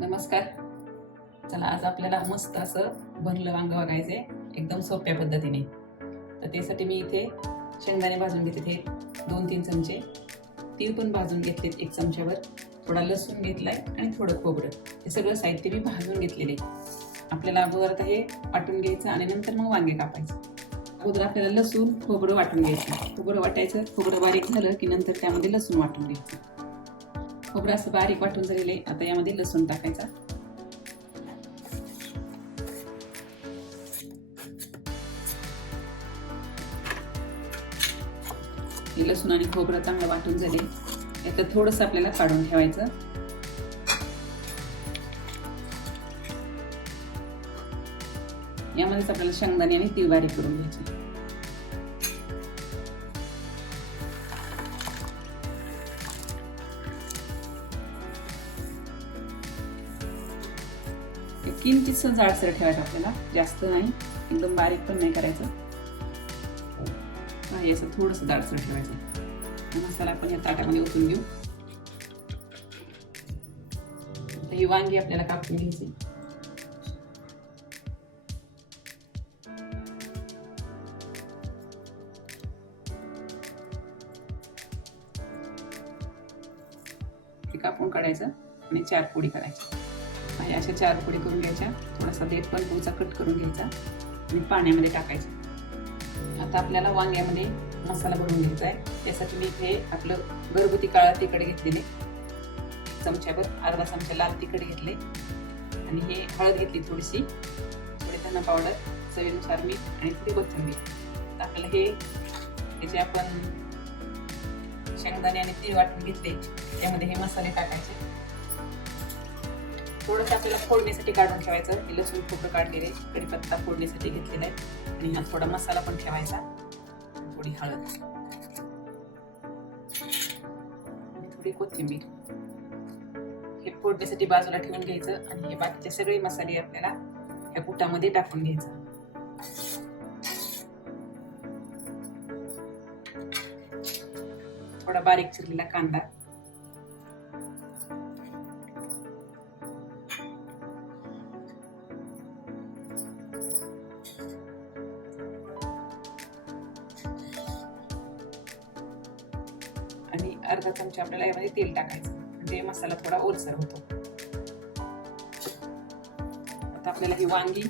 नमस्कार. चला आज आपल्याला मस्त असं भरलं वांग बघायचंय. एकदम सोप्या पद्धतीने. तर त्यासाठी मी इथे शेंगदाणे भाजून घेते ते दोन तीन चमचे. तीळ पण भाजून घेतलेत एक चमच्यावर. थोडा लसूण घेतलाय आणि थोडं खोबरं. हे सगळं साहित्य मी भाजून घेतलेले. आपल्याला अगोदर आता हे वाटून घ्यायचं आणि नंतर मग वांगे कापायचं. अगोदर आपल्याला लसूण खोबरं वाटून घ्यायचं. खोबरं वाटायचं खोबरं बारीक झालं की नंतर त्यामध्ये लसूण वाटून घ्यायचं. खोबरं असं बारीक वाटून झालेलं. आहे आता यामध्ये लसूण टाकायचा. लसूण आणि खोबरं चांगलं वाटून झाले. याचं थोडंसं आपल्याला काढून ठेवायचं. यामध्येच आपल्याला शेंगदाणे आणि तीळ बारीक करून घ्यायची. किंचित जाडसर ठेवायचं आपल्याला. जास्त नाही एकदम बारीक पण नाही करायचं. नाही असं थोडंसं जाडसर ठेवायचं. मसाला आपण या ताटामध्ये उचलून घेऊ. ही वांगी आपल्याला कापून घ्यायची. ते कापून काढायचं आणि चार पोळी करायच्या आणि अशा चार पुढे करून घ्यायच्या. थोडासा देठ पण पुढचा कट करून घ्यायचा. आणि पाण्यामध्ये टाकायचा. आता आपल्याला वांग्यामध्ये मसाला बनवून घ्यायचा आहे. त्यासाठी मी इथे आपलं घरगुती काळा तिखट घेतलेले. चमच्यावर अर्धा चमचा लाल तिखट घेतले. आणि हे हळद घेतली थोडीशी. थोडी धना पावडर चवीनुसार मीठ आणि थोडी कोथिंबीर. आपल्याला हे हे जे आपण शेंगदाणे आणि तीळ वाटून घेतले त्यामध्ये हे मसाले टाकायचे. थोडंसं आपल्याला फोडणीसाठी काढून ठेवायचं. मी लसूण खोबरं काढलेले कढीपत्ता फोडणीसाठी घेतलेला. आहे आणि हा थोडा मसाला पण ठेवायचा. थोडी हळद. थोडी कोथिंबीर. हे फोडणीसाठी बाजूला ठेवून घ्यायचं. आणि हे बाकीचे सगळे मसाले आपल्याला ह्या कुटामध्ये टाकून घ्यायचं. थोडा बारीक चिरलेला कांदा. अर्धा चमचा आपल्याला यामध्ये तेल टाकायचं. म्हणजे मसाला थोडा ओलसर होतो. आता आपल्याला ही वांगी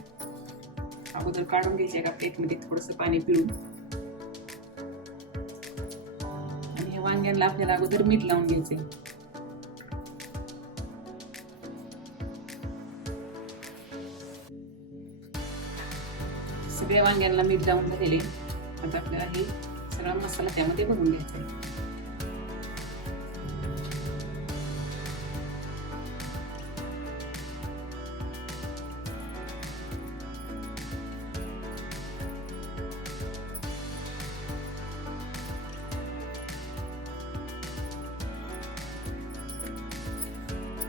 अगोदर काढून घ्यायची एका प्लेटमध्ये थोडंसं पाणी पिळून. आणि या वांग्यांना आपल्याला अगोदर मीठ लावून घ्यायचे सगळ्या वांग्यांना मीठ लावून झालेले. आता आपल्याला हे सगळा मसाला त्यामध्ये भरून घ्यायचा आहे.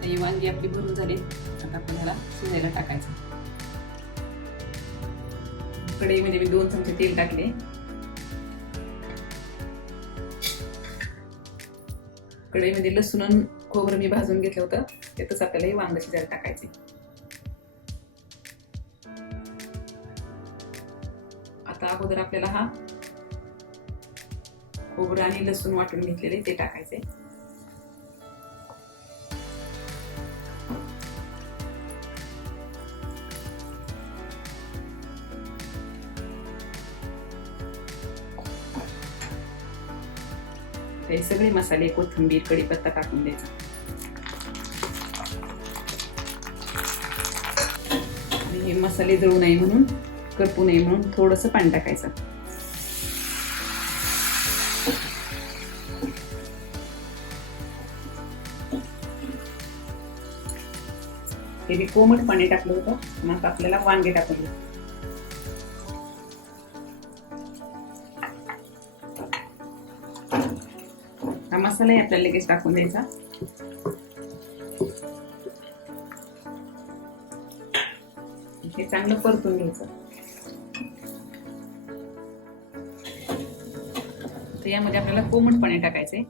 ही वांगी आपली भरून झाली. आता आपण ह्याला शिजायला टाकायचं. कढईमध्ये मी दोन चमचे तेल टाकले. कढईमध्ये लसूण आणि खोबरं मी भाजून घेतलं होतं. त्यातच आपल्याला हे वांग शिजायला टाकायचे आता अगोदर आपल्याला हा खोबरं आणि लसूण वाटून घेतलेले ते टाकायचे हे सगळे मसाले कोथिंबीर कढीपत्ता टाकून द्यायचा. आणि हे मसाले जळू नये म्हणून करपू नये म्हणून थोडस पाणी टाकायचं. हे मी कोमट पाणी टाकलं होतं मग आपल्याला वांगे टाकले मसाला मसालाही आपल्याला लगेच टाकून द्यायचा हे चांगलं परतून घ्यायचं तर यामध्ये आपल्याला कोमट पाणी टाकायचंय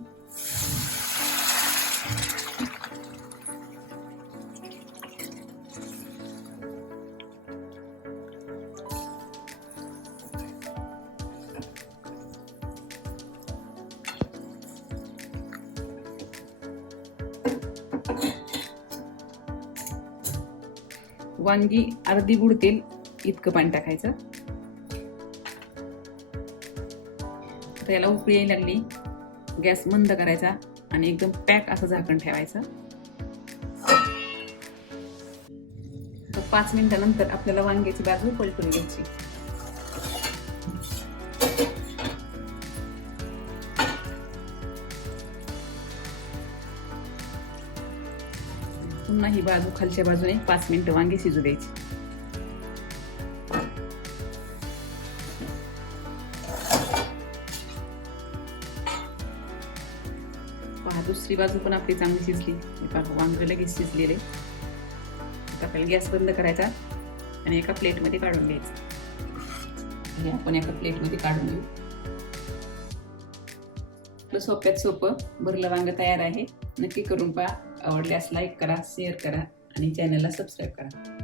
वांगी अर्धी बुडतील इतकं पाणी टाकायचं. आता याला उकळी यायला लागली. गॅस मंद करायचा आणि एकदम पॅक असं झाकण ठेवायचं. आता पाच मिनिटानंतर आपल्याला वांग्याची बाजू पलटून घ्यायची. पुन्हा ही बाजू खालच्या बाजूने पाच मिनिटं वांगी शिजू द्यायची. पहा दुसरी बाजू पण आपली चांगली शिजली. हे पहा वांग लगेच शिजलेले. आपल्याला गॅस बंद करायचा आणि एका प्लेटमध्ये काढून घ्यायचं. हे आपण एका प्लेटमध्ये काढून घेऊ. आपलं सोप्यात सोपं भरलं वांग तयार आहे. नक्की करून पहा. आवडल्यास लाईक करा शेअर करा आणि चॅनलला सबस्क्राईब करा.